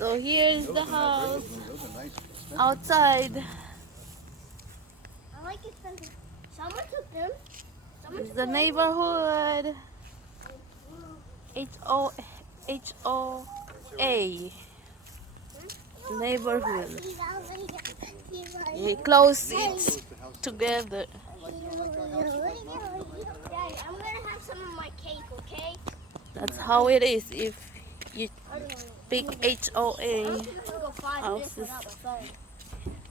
So here's the house outside. I like it. Someone took them. It's the neighborhood. HOA. Neighborhood. You close it together. Daddy, I'm gonna have some of my cake, okay? That's how it is if you pick HOA Go 5 minutes houses. without my phone.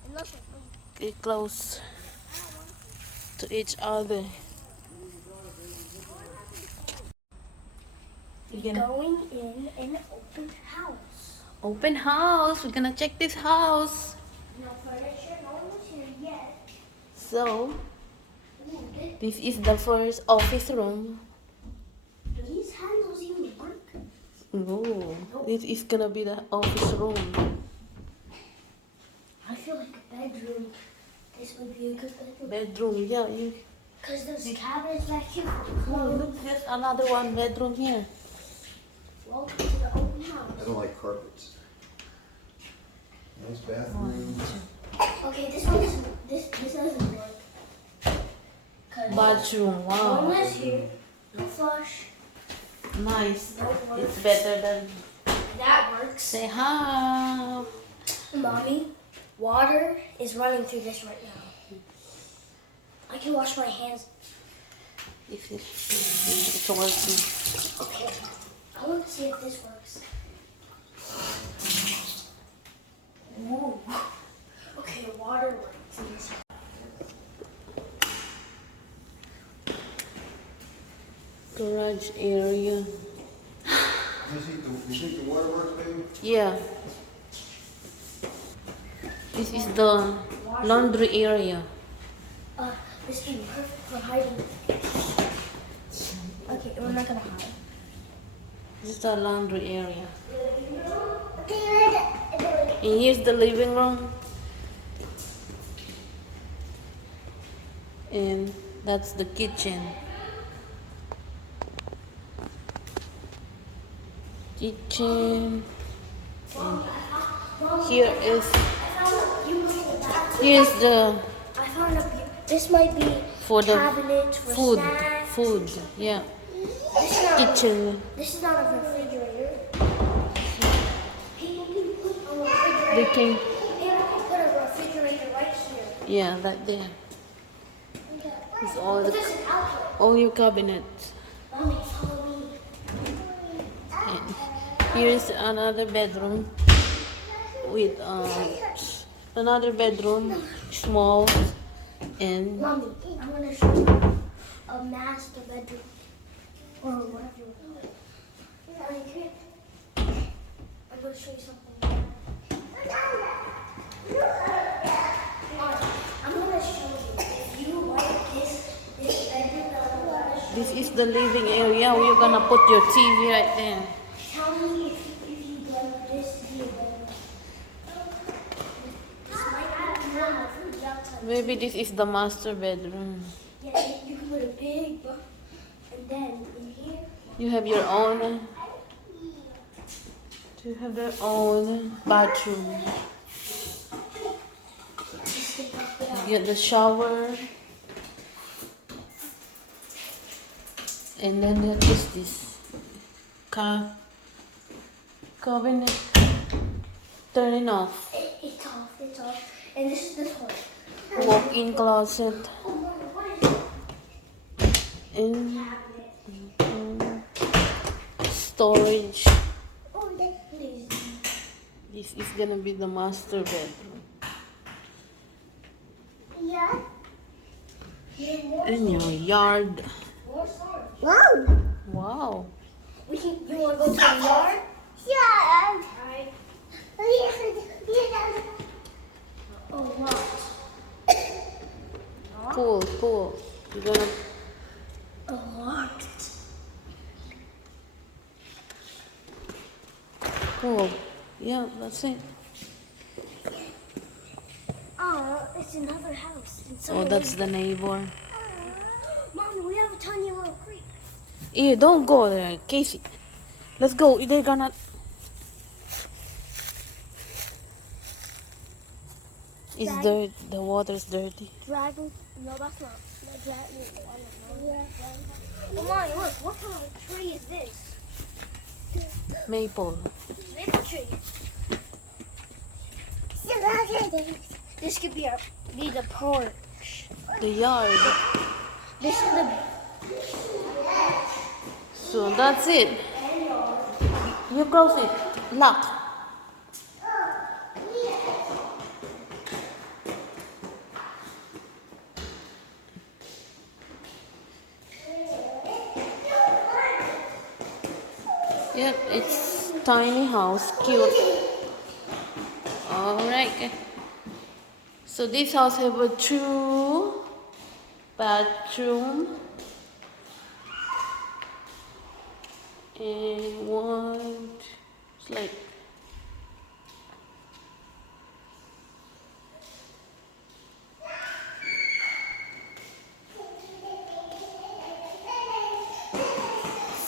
Unless Get close to each other. You're gonna going in an open house. open house. We're gonna check this house. No furniture, no one's here yet. So this is the first office room. Do these handles even work? Oh, this is gonna be the office room. I feel like a bedroom. This would be a good bedroom. Bedroom, yeah. Because there's cabinets back here. Oh, look, there's another one bedroom here. Welcome to the open house. I don't like carpets. Nice bathroom. Okay, this one doesn't, this doesn't work. Bathroom, wow. One less here. No flush. Nice. No work. It's better than That works. say hi. Mommy, water is running through this right now. I can wash my hands. If it's working. Okay. I want to see if this works. Whoa. Okay, the water works. Garage area. You think the water works, baby? Yeah. This is the laundry area. This is perfect for hiding. Okay, we're not gonna hide. This is the laundry area. And here's the living room. And that's the kitchen. Kitchen. And here's the I found a. This might be for the cabinets for food. snacks. Food, yeah. This is not, Kitchen. this is not a refrigerator. People can put a refrigerator. They can, People can put a refrigerator right here. yeah, that there. It's all But there's an outlet. all your cabinets. Mommy, follow me. And here's another bedroom with another bedroom, small, and Mommy, I'm gonna show you a master bedroom. Or whatever you want. Mommy, come here. I'm gonna show you something. I'm gonna show you. If you like this bedroom that I'm gonna show this is the living area where you're gonna put your TV right there. tell me if you'd like this to be a bedroom. This might be normal from the outside. Maybe this is the master bedroom. Yeah, you can put a big book, and then in here, You have your own. You have their own bathroom. You get the shower. And then there is this cabinet. Turning off. it's off, it's off. And this is the toilet. Walk-in closet. Oh, Mom, what is it? And Cabinet. storage. Oh, please. This is gonna be the master bedroom. Yeah. In your yard. More storage. Wow. Wow. You want to go to the yard? Yeah. Alright. Oh, locked. Pool. You're gonna Locked. pool. Yeah, that's it. Oh, it's another house. Oh, that's the neighbor. Mommy, we have a tiny little creek. Ew, don't go there, Casey. Let's go. They're gonna. It's dirt. The water's dirty. Dragon? No, that's not. No, dragon. Come on, look. What kind of tree is this? Maple. Maple tree. This could be the porch. The yard. This is the. So that's it. You close it. Lock. Yep, it's tiny house, cute. Alright. So this house have a 2 bathroom and one. It's like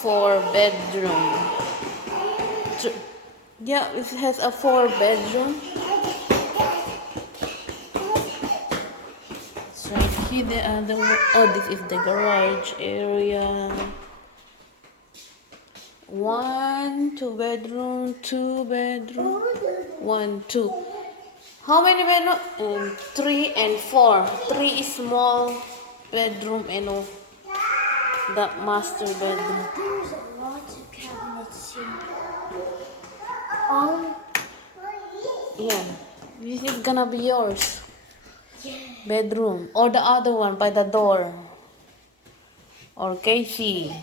4 bedroom. Yeah, it has a 4 bedroom. So here the other. Oh, this is the garage area. 2 bedroom, 2 bedroom, 1, 2. How many bedroom? And 3 and 4. 3 is small bedroom and the master bedroom. There's a lot of cabinets here. Yeah, this is gonna be yours. Yeah. Bedroom or the other one by the door. Or Casey.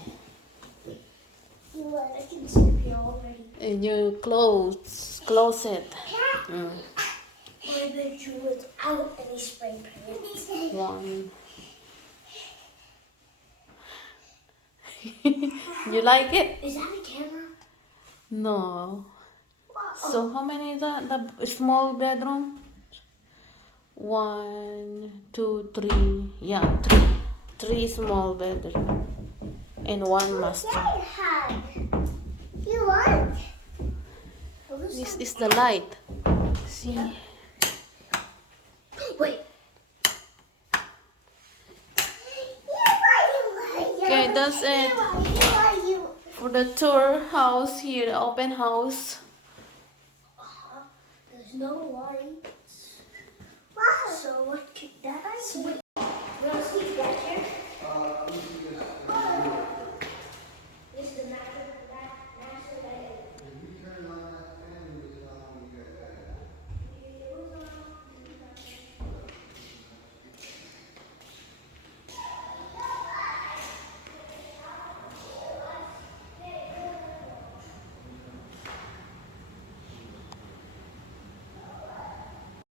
I can sleep here already. And your closet. Mm. My bedroom without any spray paint. 1. You like it? Is that a camera? No. So how many is that? The small bedroom? 1, 2, 3. Yeah, 3. 3 small bedroom and 1 master. Hug. You want? This is the light. See? Wait. Okay, that's it for the tour house here, the open house. There's no light.